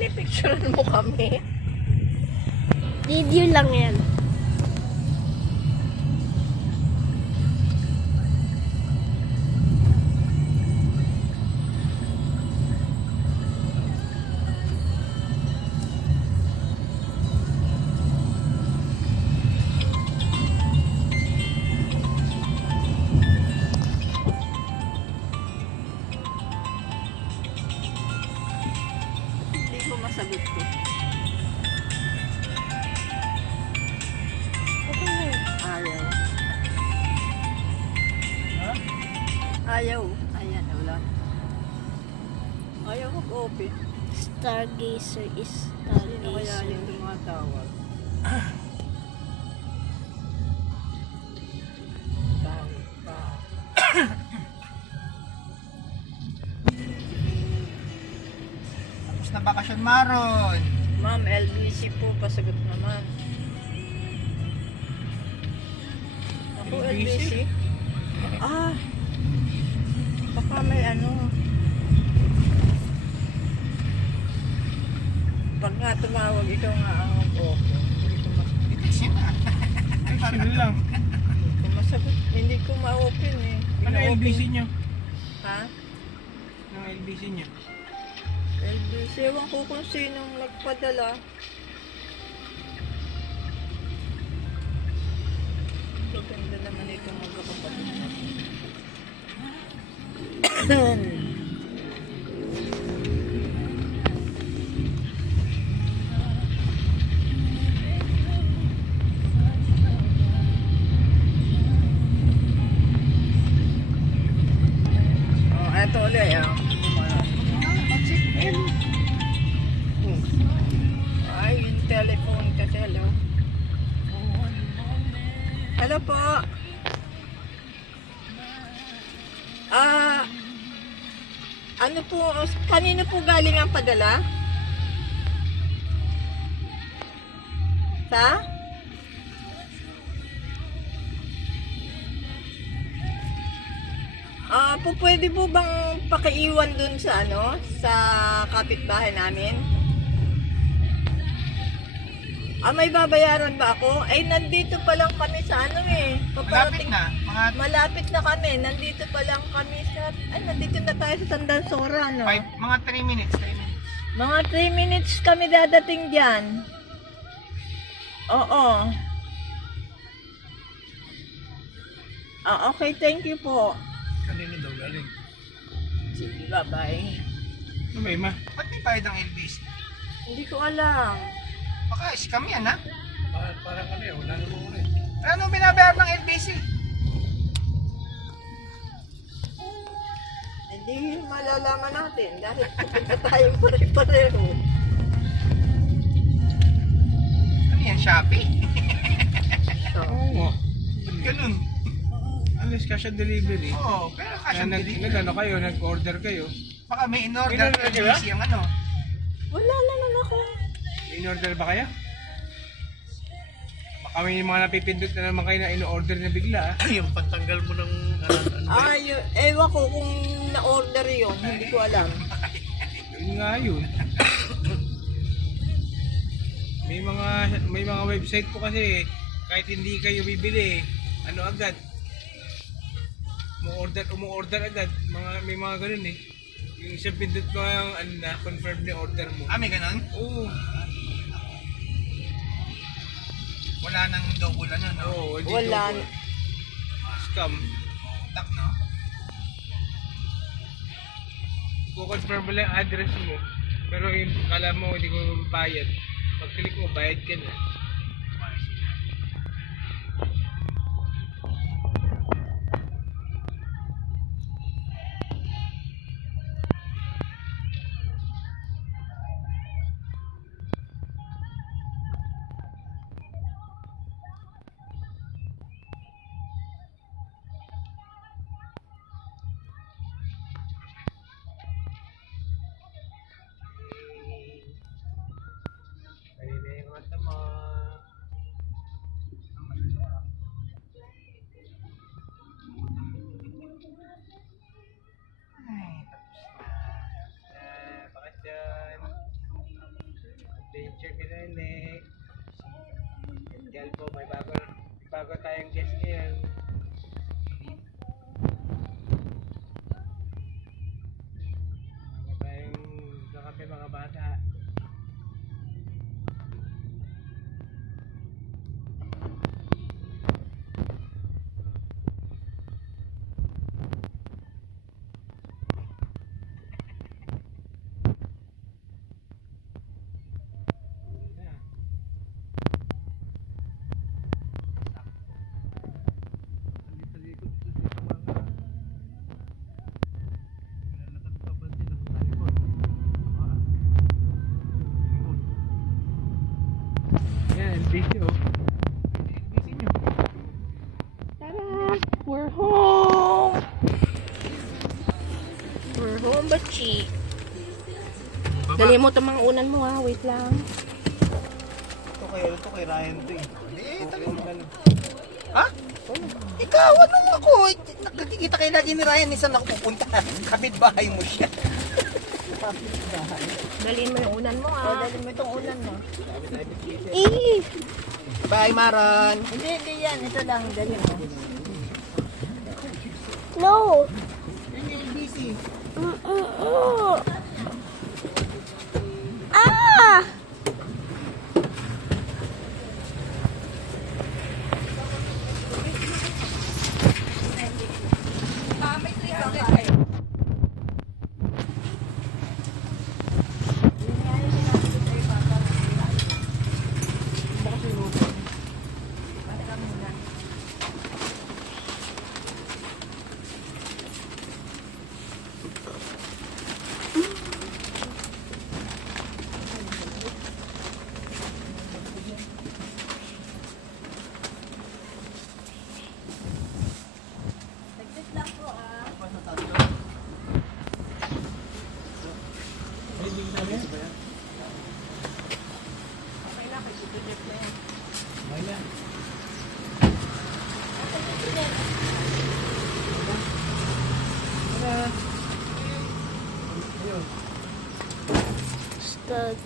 pinipicturean mo kami? Video lang yan. Hindi ko masagot ko. Ayaw. Ha? Ayaw. Ayan, wala. Ayaw mag-open. Stargazer is Sino kaya stargazer. yung tumatawag? Tawag pa. Tapos na bakasyon, Maron. Ma'am, LBC po, pasagot naman. Ako, LBC? Ah, baka may ano. Pag nga tumawag, ikaw nga ang mag-open. Hindi ko Bilis yun ah. Sino lang? masagot. Hindi ko ma-open eh. Ano LBC nyo? Ha? Anong LBC nyo? LBC, ewan ko kung sinong nagpadala. Ganda naman itong magkakapatid na. Oh, eto ulit ah. Ay, yung telephone ka, hello. Hello po. Ano po, kanino po galing ang padala? Sa? Po pwede po bang pakiiwan dun sa ano, sa kapitbahay namin? May babayaran ba ako? Ay, nandito pa lang kami sa ano eh. Malapit na. Malapit na kami. Nandito pa lang kami sa... Ay, nandito na tayo sa Tandansora, no? Mga 3 minutes, 3 minutes. Mga 3 minutes kami dadating dyan. Oo. Okay, thank you po. Kanino daw galing? Sige, bye-bye. Ano ba, Ima? Ba't may bayad ang LBC? Hindi ko alam. Baka scam yan ha? Parang kami, wala naman ulit. Ano binabayad ng LBC? Hindi malalaman natin dahil pupunta tayong pare-pareho. Ano yan, Shopee? So, Oo nga. Ba't ganun? Alis cash on delivery. Oo, pero cash on delivery. Nag-ano kayo, nag-order kayo. Baka may in-order In-order ka ba? LBC ang ano. wala naman ako. In-order ba kaya? Baka may mga napipindot na naman kayo na in-order na bigla. Yung pantanggal mo ng Ewan ko kung na-order yun. Hindi ko alam. Yun nga yun. May mga website po kasi kahit hindi kayo bibili, ano agad, umu-order agad. May mga ganun eh. Yung isang pindot mo yung ano na, confirm na order mo. May ganun? Oo. Wala nang double ano, no? Oo, hindi Wala. double. Scam. Tak, no? Kukonfirm mo lang yung address mo. Pero yung kala mo hindi ko bayad. Pag click mo, bayad ka na. Ayun na yung mata mo. We're home, bachi. Dali mo itong mga unan mo ha. Wait lang. Ito kay Ryan to eh. Ha? Ikaw, ano ako? Nakikita kayo lagi ni Ryan, minsan ako pupunta. Kapit-bahay mo siya. Dalhin mo yung unan mo O, ha. dali mo itong unan mo. Eh! Bye, Maron. Hindi yan. Ito lang. Dali mo. No! Busy. Ah! Stuck.